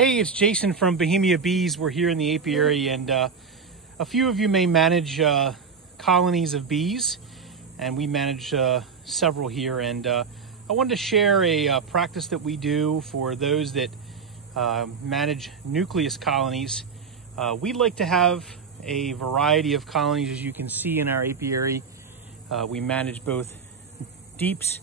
Hey, it's Jason from Bohemia Bees. We're here in the apiary, and a few of you may manage colonies of bees, and we manage several here. And I wanted to share a practice that we do for those that manage nucleus colonies. We like to have a variety of colonies, as you can see in our apiary. We manage both deeps,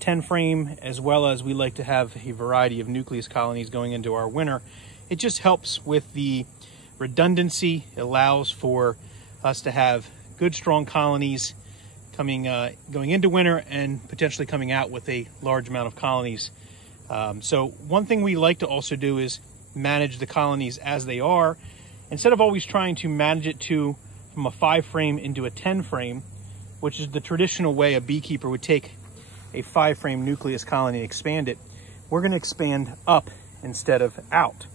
10 frame, as well as we like to have a variety of nucleus colonies going into our winter. It just helps with the redundancy. It allows for us to have good, strong colonies going into winter and potentially coming out with a large amount of colonies. So one thing we like to also do is manage the colonies as they are, instead of always trying to manage it from a 5 frame into a 10 frame, which is the traditional way a beekeeper would take a 5 frame nucleus colony and expand it. We're going to expand up instead of out.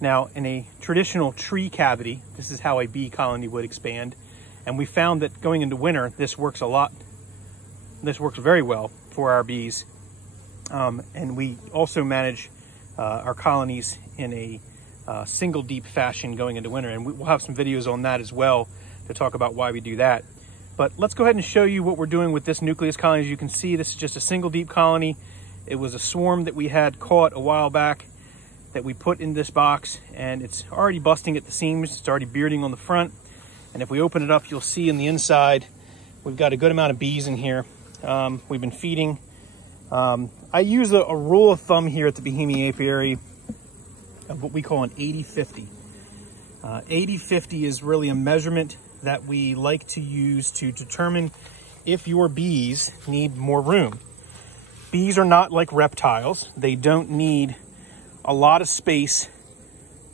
Now, in a traditional tree cavity, this is how a bee colony would expand. And we found that going into winter, this works a lot. This works very well for our bees. And we also manage our colonies in a single deep fashion going into winter. And we'll have some videos on that as well to talk about why we do that. But let's go ahead and show you what we're doing with this nucleus colony. As you can see, this is just a single deep colony. It was a swarm that we had caught a while back that we put in this box, and it's already busting at the seams. It's already bearding on the front. And if we open it up, you'll see in the inside, we've got a good amount of bees in here. We've been feeding. I use a rule of thumb here at the Bohemia apiary of what we call an 80-50. 80-50 is really a measurement that we like to use to determine if your bees need more room. Bees are not like reptiles. They don't need a lot of space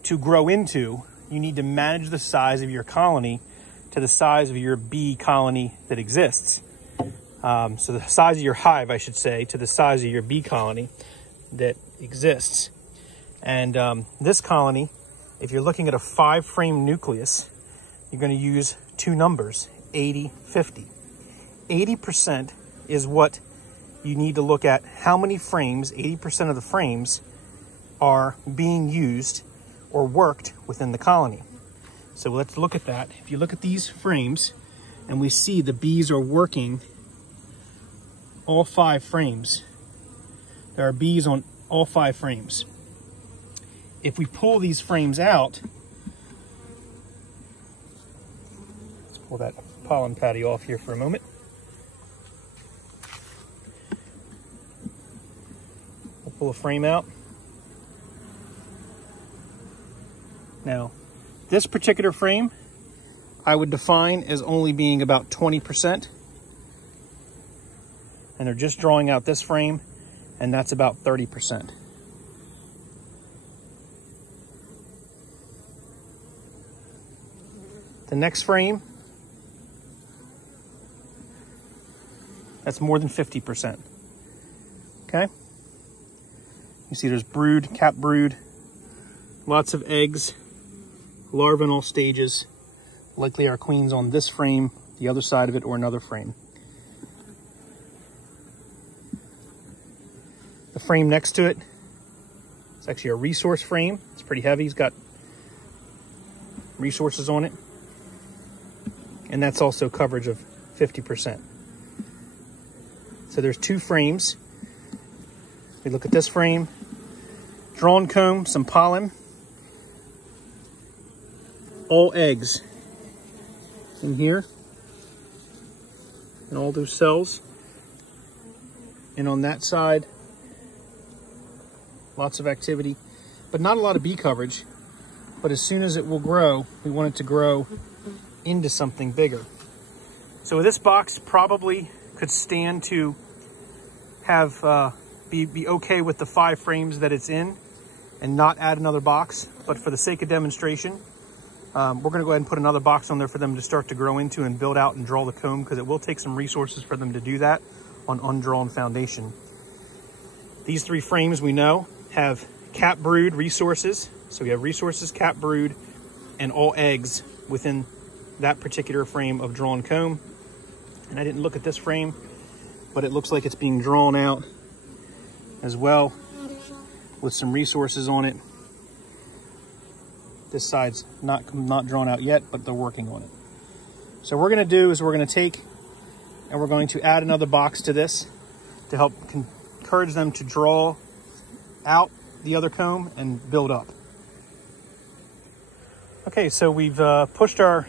to grow into. You need to manage the size of your colony to the size of your bee colony that exists. So the size of your hive, I should say, to the size of your bee colony that exists. And this colony, if you're looking at a 5 frame nucleus, you're going to use 2 numbers, 80-50. 80% is what you need to look at. How many frames, 80% of the frames, are being used or worked within the colony. So let's look at that. If you look at these frames, and we see the bees are working all 5 frames. There are bees on all 5 frames. If we pull these frames out, pull that pollen patty off here for a moment. We'll pull a frame out. Now, this particular frame, I would define as only being about 20%. And they're just drawing out this frame, and that's about 30%. The next frame, that's more than 50%, okay? You see there's brood, cap brood, lots of eggs, larvae in all stages. Likely our queen's on this frame, the other side of it, or another frame. The frame next to it, it's actually a resource frame. It's pretty heavy. It's got resources on it. And that's also coverage of 50%. So there's 2 frames. We look at this frame, drawn comb, some pollen, all eggs in here, and all those cells. And on that side, lots of activity, but not a lot of bee coverage. But as soon as it will grow, we want it to grow into something bigger. So this box probably could stand to have be okay with the 5 frames that it's in and not add another box. But for the sake of demonstration, we're going to go ahead and put another box on there for them to start to grow into and build out and draw the comb, because it will take some resources for them to do that on undrawn foundation. These 3 frames we know have cap brood resources. So we have resources, cap brood, and all eggs within that particular frame of drawn comb. And I didn't look at this frame, but it looks like it's being drawn out as well. with some resources on it. This side's not drawn out yet, but they're working on it. So what we're going to do is we're going to take and we're going to add another box to this to help encourage them to draw out the other comb and build up. Okay, so we've pushed our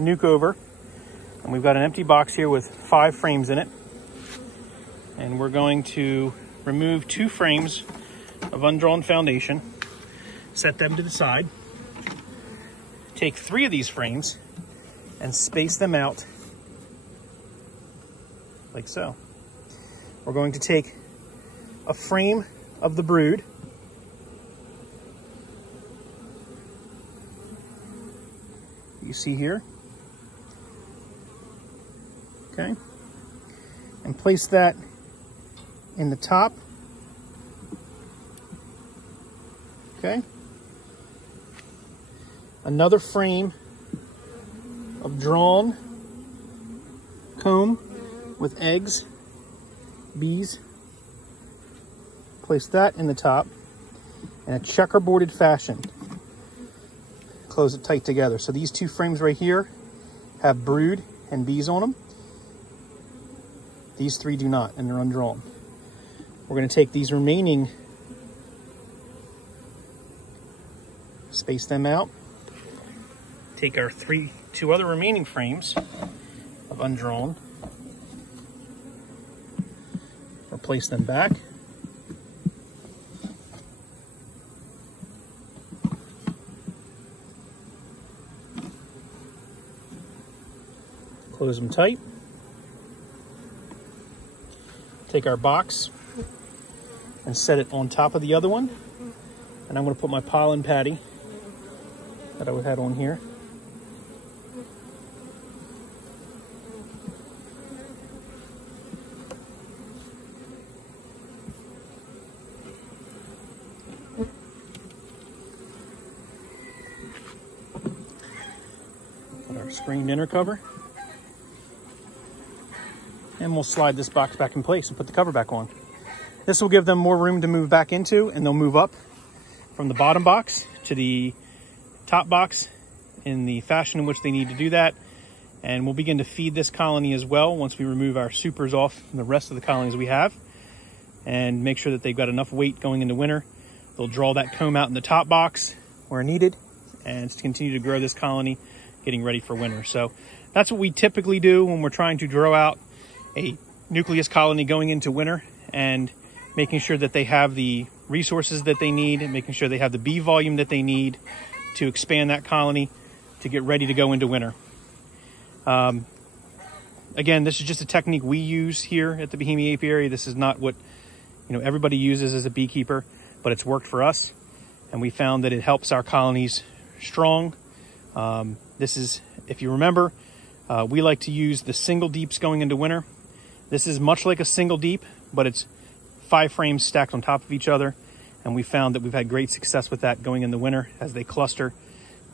nuke over, and we've got an empty box here with 5 frames in it. And we're going to remove 2 frames of undrawn foundation, set them to the side, take 3 of these frames and space them out like so. We're going to take a frame of the brood, you see here, okay, and place that in the top, okay. Another frame of drawn comb with eggs, bees, place that in the top in a checkerboarded fashion. Close it tight together. So these 2 frames right here have brood and bees on them. These 3 do not, and they're undrawn. We're going to take these remaining, space them out, take our 2 other remaining frames of undrawn, replace them back, close them tight, take our box and set it on top of the other one, and I'm going to put my pollen patty that I had on here. Put our screened inner cover, and we'll slide this box back in place and put the cover back on. This will give them more room to move back into, and they'll move up from the bottom box to the top box in the fashion in which they need to do that. And we'll begin to feed this colony as well once we remove our supers off from the rest of the colonies we have, and make sure that they've got enough weight going into winter. They'll draw that comb out in the top box where needed and to continue to grow this colony, getting ready for winter. So that's what we typically do when we're trying to grow out a nucleus colony going into winter, and making sure that they have the resources that they need, and making sure they have the bee volume that they need to expand that colony to get ready to go into winter. Again, this is just a technique we use here at the Bohemia apiary. This is not what everybody uses as a beekeeper, but it's worked for us, and we found that it helps our colonies strong. This is, if you remember, we like to use the single deeps going into winter. This is much like a single deep, but it's 5 frames stacked on top of each other, and we found that we've had great success with that going in the winter as they cluster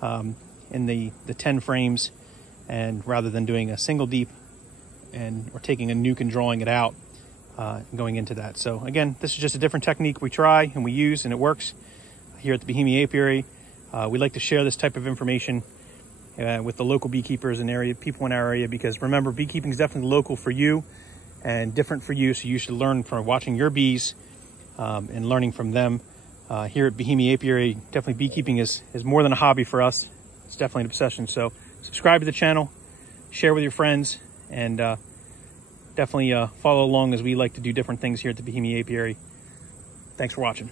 in the 10 frames, and rather than doing a single deep or taking a nuke and drawing it out, going into that. So again, this is just a different technique we try and we use, and it works here at the Bohemia apiary. We like to share this type of information with the local beekeepers and people in our area, because remember, beekeeping is definitely local for you and different for you, so you should learn from watching your bees and learning from them. Here at Bohemia apiary, definitely beekeeping is more than a hobby for us. It's definitely an obsession. So subscribe to the channel, share with your friends, and definitely follow along as we like to do different things here at the Bohemia apiary. Thanks for watching.